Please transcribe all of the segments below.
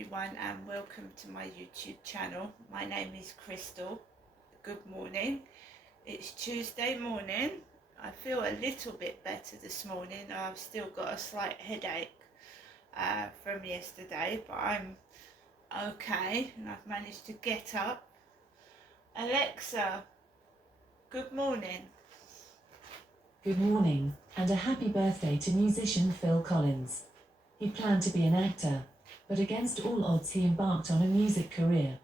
everyone and welcome to my YouTube channel. My name is Crystal. Good morning. It's Tuesday morning. I feel a little bit better this morning. I've still got a slight headache from yesterday, but I'm okay and I've managed to get up. Alexa, good morning. Good morning, and a happy birthday to musician Phil Collins. He planned to be an actor, but against all odds he embarked on a music career.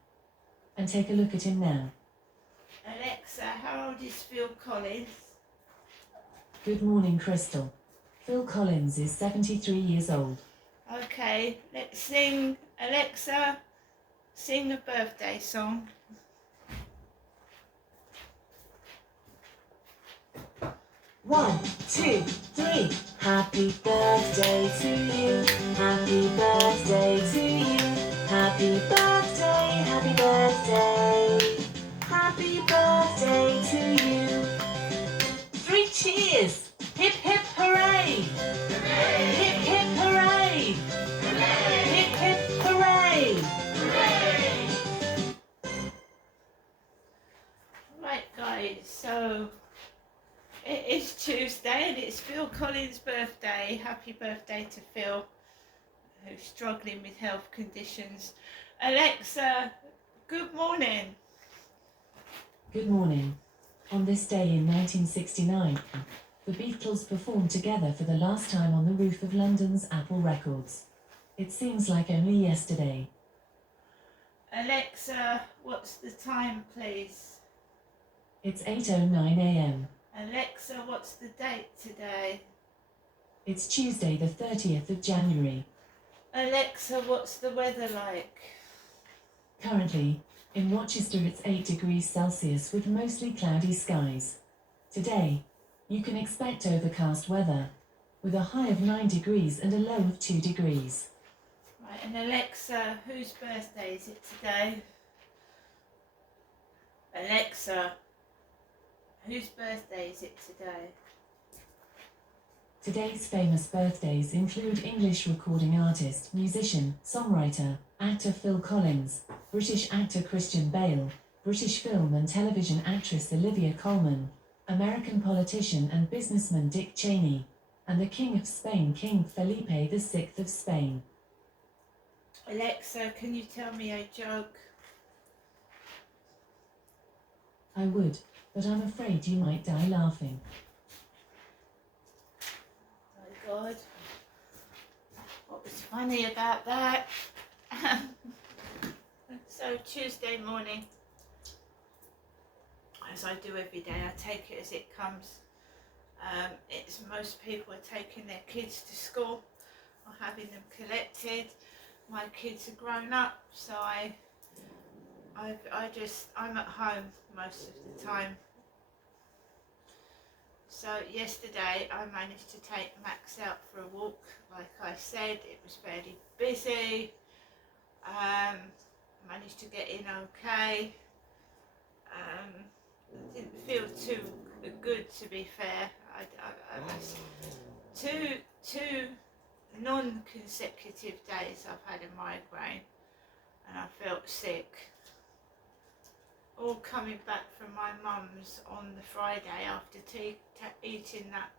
And take a look at him now. Alexa, how old is Phil Collins? Good morning, Crystal. Phil Collins is 73 years old. Okay, let's sing. Alexa, sing a birthday song. One, two, three. Happy birthday to you. Happy birthday to you. Happy birthday, happy birthday. Happy birthday to you. 3 cheers. Hip hip hooray. Hooray. Hip hip hooray. Hooray. Hip hip hooray. Hooray. Right guys, so it is Tuesday and it's Phil Collins' birthday. Happy birthday to Phil, who's struggling with health conditions. Alexa, good morning. Good morning. On this day in 1969, the Beatles performed together for the last time on the roof of London's Apple Records. It seems like only yesterday. Alexa, what's the time please? It's 8:09 a.m. Alexa, what's the date today? It's Tuesday the 30th of January. Alexa, what's the weather like? Currently, in Rochester it's 8 degrees Celsius with mostly cloudy skies. Today, you can expect overcast weather, with a high of 9 degrees and a low of 2 degrees. Right, and Alexa, whose birthday is it today? Alexa, whose birthday is it today? Today's famous birthdays include English recording artist, musician, songwriter, actor Phil Collins, British actor Christian Bale, British film and television actress Olivia Colman, American politician and businessman Dick Cheney, and the King of Spain, King Felipe VI of Spain. Alexa, can you tell me a joke? I would, but I'm afraid you might die laughing. My God, what was funny about that? So Tuesday morning, as I do every day, I take it as it comes. It's most people are taking their kids to school or having them collected. My kids are grown up, so I'm at home most of the time. So yesterday I managed to take Max out for a walk. Like I said, it was fairly busy. Managed to get in okay. Didn't feel too good, to be fair. I was two non-consecutive days I've had a migraine and I felt sick. All coming back from my mum's on the Friday after eating that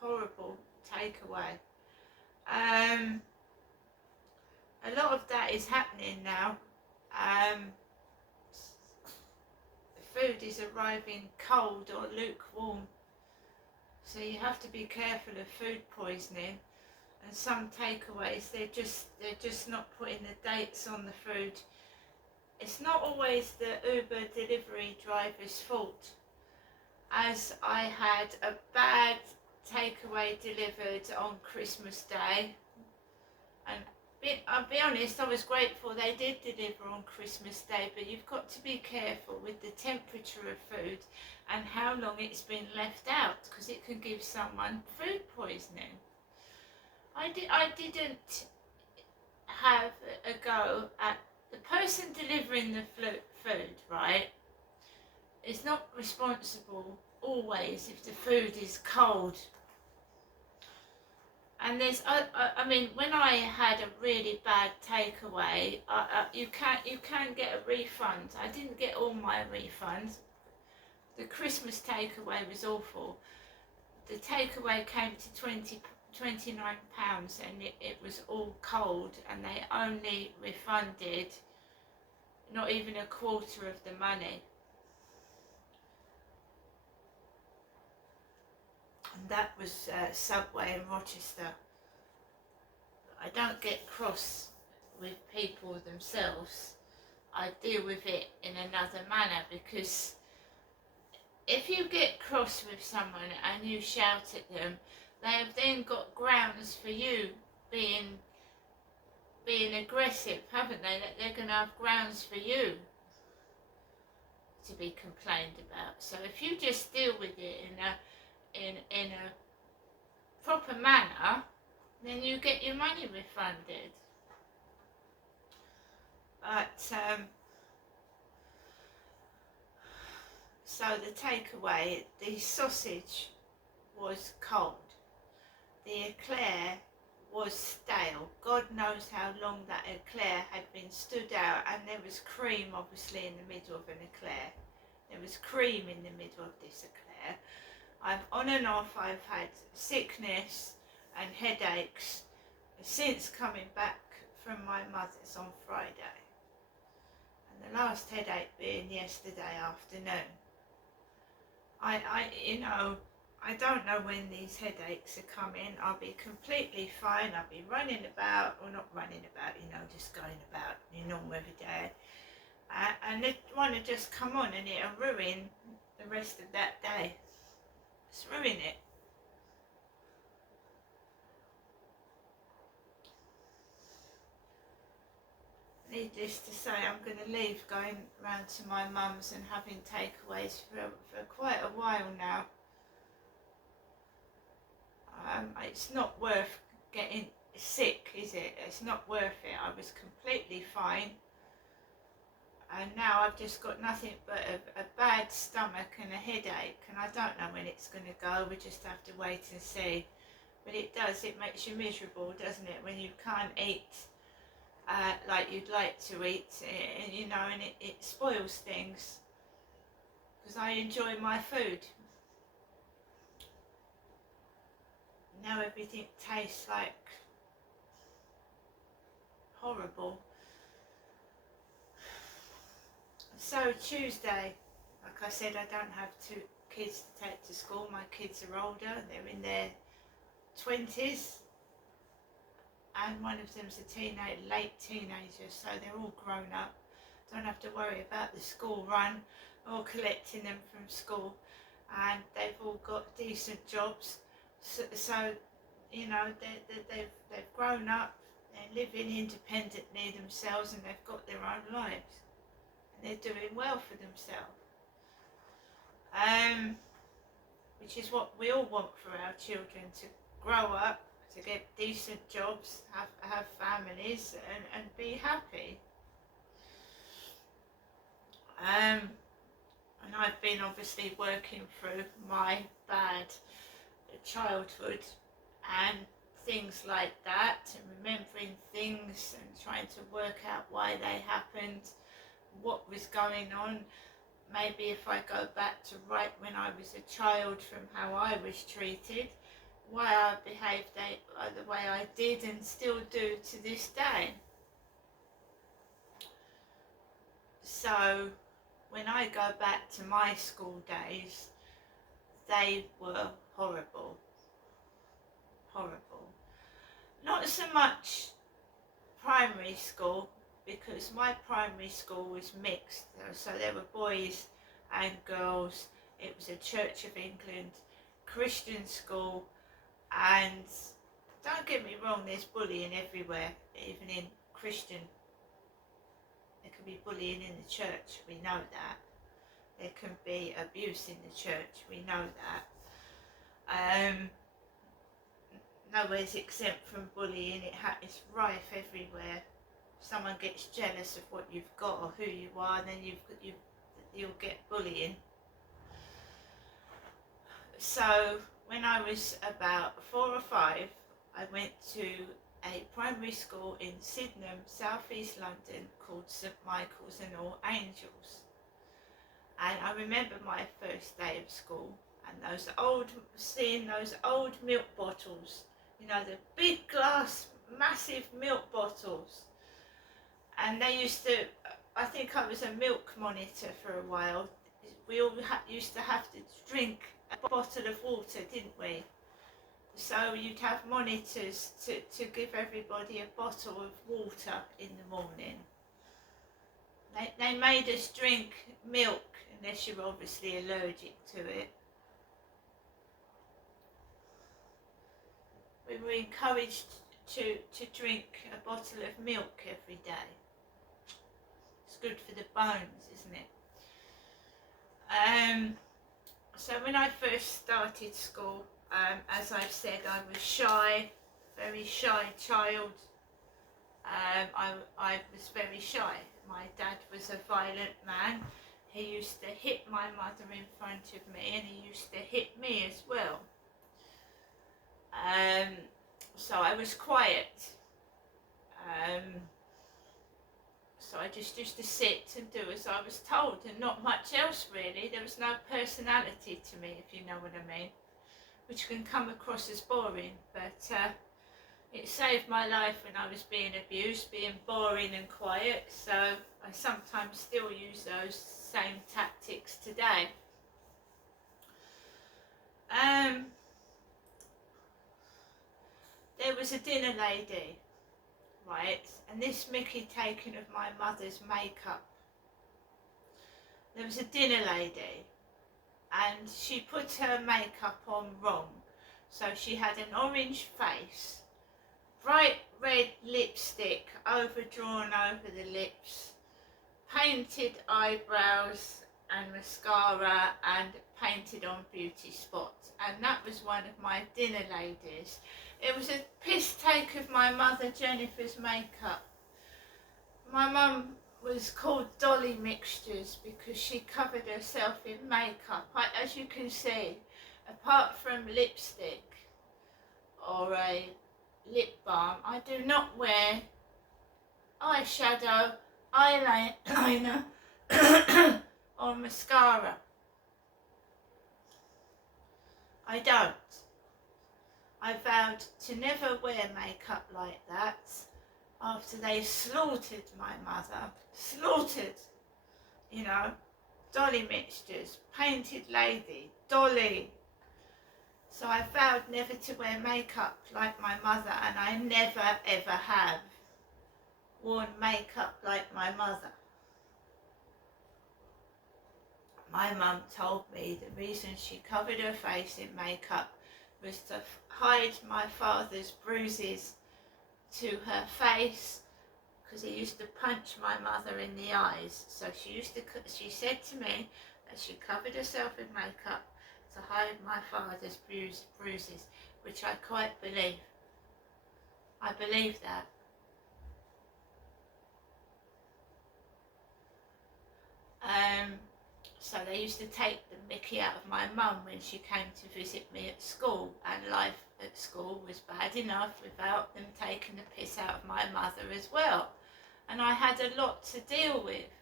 horrible takeaway. A lot of that is happening now. Food is arriving cold or lukewarm, so you have to be careful of food poisoning. And some takeaways, they're just not putting the dates on the food. It's not always the Uber delivery driver's fault, as I had a bad takeaway delivered on Christmas Day, and I'll be honest, I was grateful they did deliver on Christmas Day, but you've got to be careful with the temperature of food and how long it's been left out, because it can give someone food poisoning. I didn't have a go at the person delivering the food, right? Is not responsible always if the food is cold. And there's, I mean, when I had a really bad takeaway, you can get a refund. I didn't get all my refunds. The Christmas takeaway was awful. The takeaway came to £29 and it was all cold, and they only refunded not even a quarter of the money. And that was Subway in Rochester. I don't get cross with people themselves. I deal with it in another manner, because if you get cross with someone and you shout at them, they have then got grounds for you being aggressive, haven't they? That they're going to have grounds for you to be complained about. So if you just deal with it in a proper manner, then you get your money refunded. But so the takeaway, the sausage was cold, the eclair was stale. God knows how long that eclair had been stood out, and there was cream obviously in the middle of an eclair. There was cream in the middle of this eclair. On and off I've had sickness and headaches since coming back from my mother's on Friday, and the last headache being yesterday afternoon. I don't know when these headaches are coming. I'll be completely fine. I'll be running about, or not running about, just going about your normal every day. And they want to just come on and it'll ruin the rest of that day. Just ruin it. Needless to say, I'm going to leave going round to my mum's and having takeaways for quite a while now. It's not worth getting sick, is it? It's not worth it. I was completely fine, and now I've just got nothing but a bad stomach and a headache, and I don't know when it's going to go. We just have to wait and see. But it makes you miserable, doesn't it, when you can't eat like you'd like to eat, and it spoils things, because I enjoy my food. Now everything tastes like horrible. So Tuesday, like I said, I don't have two kids to take to school. My kids are older, they're in their 20s, and one of them's a late teenager, so they're all grown up. Don't have to worry about the school run or collecting them from school, and they've all got decent jobs. So they've grown up, they're living independently themselves, and they've got their own lives, and they're doing well for themselves. Which is what we all want for our children, to grow up, to get decent jobs, have families, and be happy. And I've been obviously working through my bad childhood and things like that, and remembering things and trying to work out why they happened, what was going on. Maybe if I go back to right when I was a child, from how I was treated, why I behaved the way I did and still do to this day. So when I go back to my school days, they were horrible. Not so much primary school, because my primary school was mixed, so there were boys and girls. It was a Church of England Christian school, and don't get me wrong, there's bullying everywhere, even in Christian. There can be bullying in the church, we know that. There can be abuse in the church, we know that. Nowhere's exempt from bullying. It's rife everywhere. If someone gets jealous of what you've got or who you are, then you'll get bullying. So when I was about 4 or 5, I went to a primary school in Sydenham, South East London, called St Michael's and All Angels. And I remember my first day of school and seeing those old milk bottles, you know, the big glass, massive milk bottles. And they used to, I think I was a milk monitor for a while. We all used to have to drink a bottle of water, didn't we? So you'd have monitors to give everybody a bottle of water in the morning. They made us drink milk unless you're obviously allergic to it. We were encouraged to drink a bottle of milk every day. It's good for the bones, isn't it? So when I first started school, as I've said, I was shy, very shy child. I was very shy. My dad was a violent man. He used to hit my mother in front of me, and he used to hit me as well. So I was quiet. So I just used to sit and do as I was told, and not much else really. There was no personality to me, if you know what I mean, which can come across as boring, but it saved my life when I was being abused, being boring and quiet, so I sometimes still use those same tactics today. There was a dinner lady, right, and this Mickey taken of my mother's makeup. There was a dinner lady, and she put her makeup on wrong, so she had an orange face, bright red lipstick overdrawn over the lips, painted eyebrows and mascara, and painted on beauty spots, and that was one of my dinner ladies. It was a piss take of my mother Jennifer's makeup. My mum was called Dolly Mixtures because she covered herself in makeup. As you can see, apart from lipstick or a lip balm, I do not wear eyeshadow, eyeliner or mascara. I don't. I vowed to never wear makeup like that after they slaughtered my mother. Slaughtered, you know. Dolly Mixtures, painted lady, Dolly. So I vowed never to wear makeup like my mother, and I never ever have worn makeup like my mother. My mum told me the reason she covered her face in makeup was to hide my father's bruises to her face, because he used to punch my mother in the eyes. So she said to me that she covered herself in makeup to hide my father's bruises, which I quite believe. I believe that. So they used to take the mickey out of my mum when she came to visit me at school, and life at school was bad enough without them taking the piss out of my mother as well. And I had a lot to deal with.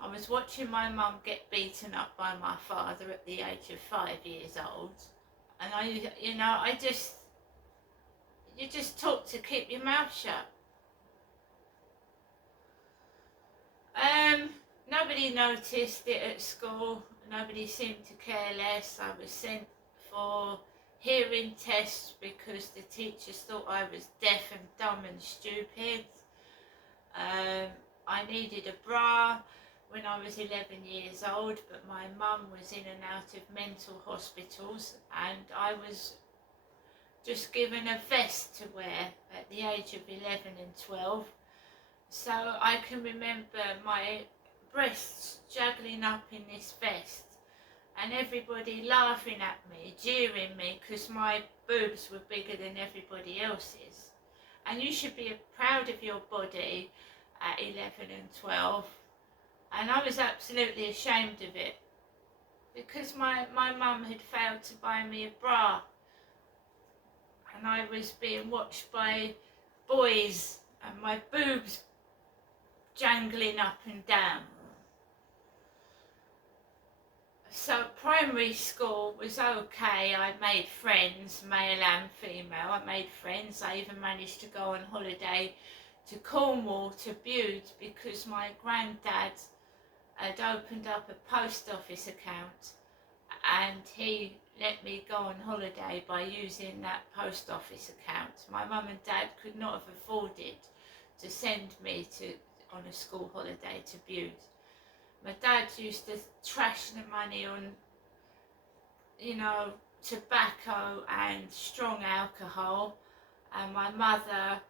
I was watching my mum get beaten up by my father at the age of 5 years old, and you just taught to keep your mouth shut. Nobody noticed it at school. Nobody seemed to care less. I was sent for hearing tests because the teachers thought I was deaf and dumb and stupid. I needed a bra when I was 11 years old, but my mum was in and out of mental hospitals, and I was just given a vest to wear at the age of 11 and 12. So I can remember my breasts juggling up in this vest, and everybody laughing at me, jeering me, because my boobs were bigger than everybody else's. And you should be proud of your body at 11 and 12. And I was absolutely ashamed of it, because my mum had failed to buy me a bra. and I was being watched by boys and my boobs jangling up and down. So primary school was okay. I made friends, male and female. I made friends. I even managed to go on holiday to Cornwall, to Bude, because my granddad had opened up a post office account and he let me go on holiday by using that post office account. My mum and dad could not have afforded to send me on a school holiday to Bude. My dad used to trash the money on, tobacco and strong alcohol, and my mother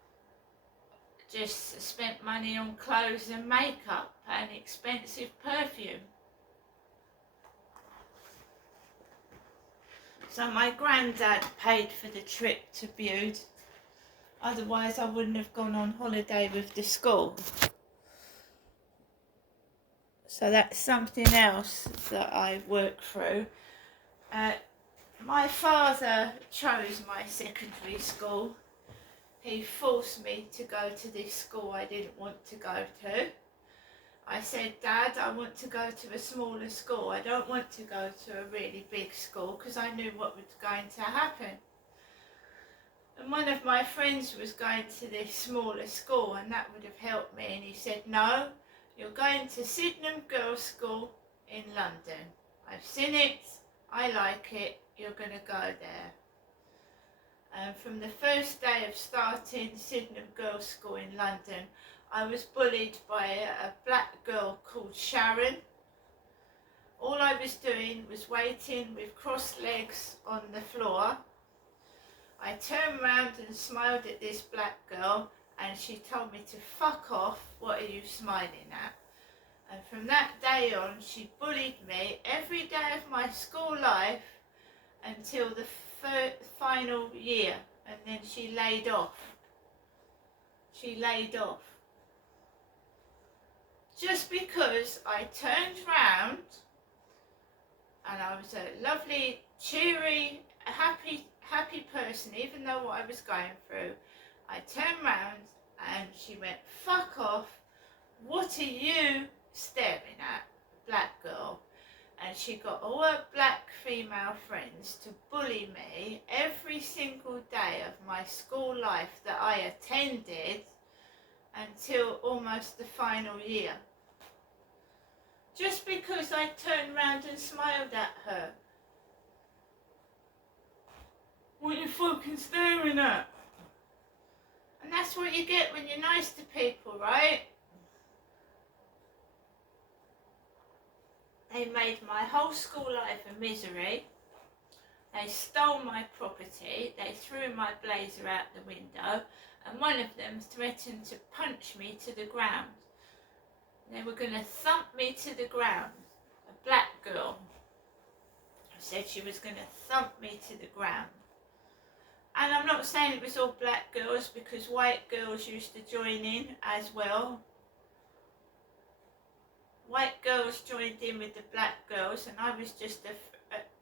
just spent money on clothes and makeup and expensive perfume. So my granddad paid for the trip to Bude, otherwise I wouldn't have gone on holiday with the school. So that's something else that I worked through. My father chose my secondary school. He forced me to go to this school I didn't want to go to. I said, Dad, I want to go to a smaller school. I don't want to go to a really big school, because I knew what was going to happen. And one of my friends was going to this smaller school, and that would have helped me. And he said, no, you're going to Sydenham Girls' School in London. I've seen it, I like it, you're going to go there. And from the first day of starting Sydenham Girls' School in London, I was bullied by a black girl called Sharon. All I was doing was waiting with crossed legs on the floor. I turned round and smiled at this black girl, and she told me to fuck off. What are you smiling at? And from that day on, she bullied me every day of my school life until the final year, and then she laid off. She laid off. Just because I turned round and I was a lovely, cheery, happy person, even though what I was going through, I turned round and she went, fuck off, what are you staring at, black girl? And she got all her black female friends to bully me every single day of my school life that I attended until almost the final year. Just because I turned round and smiled at her. What are you fucking staring at? And that's what you get when you're nice to people, right? They made my whole school life a misery. They stole my property. They threw my blazer out the window. And one of them threatened to punch me to the ground. They were going to thump me to the ground. A black girl said she was going to thump me to the ground. And I'm not saying it was all black girls, because white girls used to join in as well. White girls joined in with the black girls, and I was just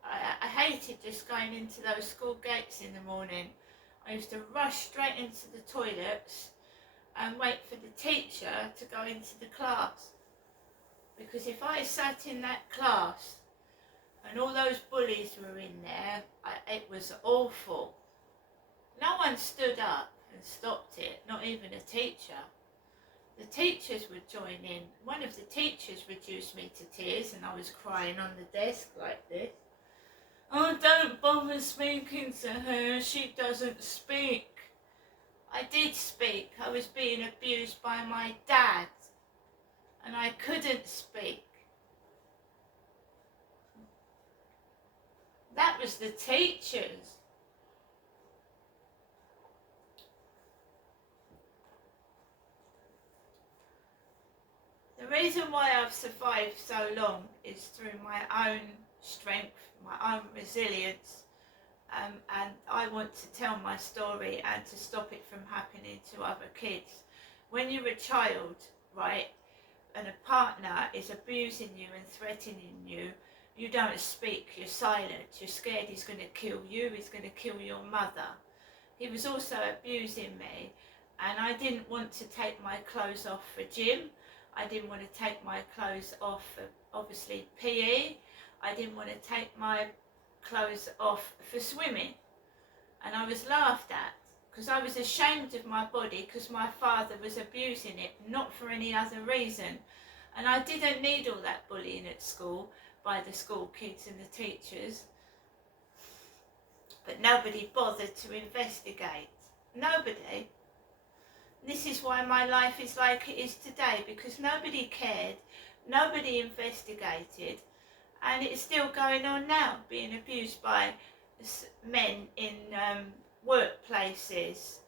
I hated just going into those school gates in the morning. I used to rush straight into the toilets and wait for the teacher to go into the class. Because if I sat in that class and all those bullies were in there, it was awful. No one stood up and stopped it, not even a teacher. The teachers would join in. One of the teachers reduced me to tears, and I was crying on the desk like this. Oh, don't bother speaking to her, she doesn't speak. I did speak. I was being abused by my dad, and I couldn't speak. That was the teachers. The reason why I've survived so long is through my own strength, my own resilience, and I want to tell my story and to stop it from happening to other kids. When you're a child, right, and a partner is abusing you and threatening you, you don't speak, you're silent, you're scared he's going to kill you, he's going to kill your mother. he was also abusing me, and I didn't want to take my clothes off for gym. I didn't want to take my clothes off for, obviously, PE. I didn't want to take my clothes off for swimming. And I was laughed at because I was ashamed of my body because my father was abusing it, not for any other reason. And I didn't need all that bullying at school by the school kids and the teachers. But nobody bothered to investigate. Nobody. This is why my life is like it is today, because nobody cared, nobody investigated, and it's still going on now, being abused by men in workplaces,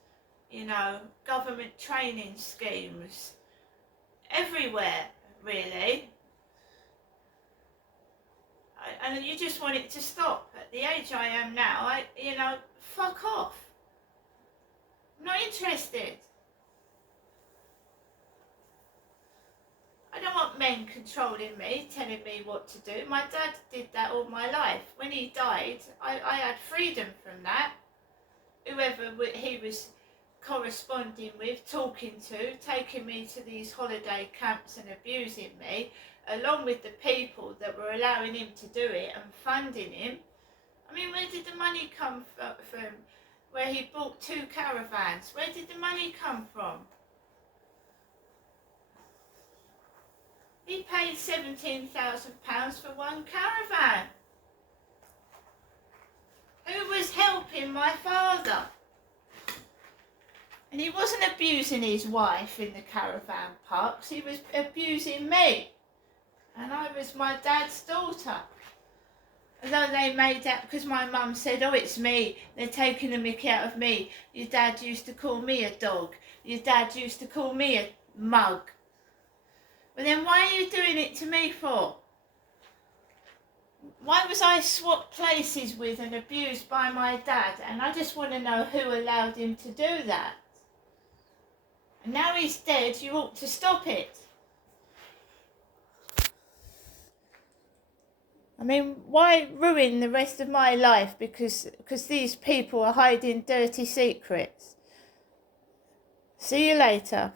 you know, government training schemes, everywhere really. And you just want it to stop. At the age I am now, fuck off. I'm not interested. I don't want men controlling me, telling me what to do. My dad did that all my life. When he died, I had freedom from that. Whoever he was corresponding with, talking to, taking me to these holiday camps and abusing me, along with the people that were allowing him to do it and funding him. I mean, where did the money come from? Where he bought 2 caravans, where did the money come from? He paid £17,000 for 1 caravan. Who was helping my father? And he wasn't abusing his wife in the caravan parks, he was abusing me. And I was my dad's daughter. Although they made that, because my mum said, oh, it's me, they're taking the mickey out of me. Your dad used to call me a dog. Your dad used to call me a mug. But then why are you doing it to me for? Why was I swapped places with and abused by my dad? And I just want to know who allowed him to do that. And now he's dead, you ought to stop it. I mean, why ruin the rest of my life because these people are hiding dirty secrets? See you later.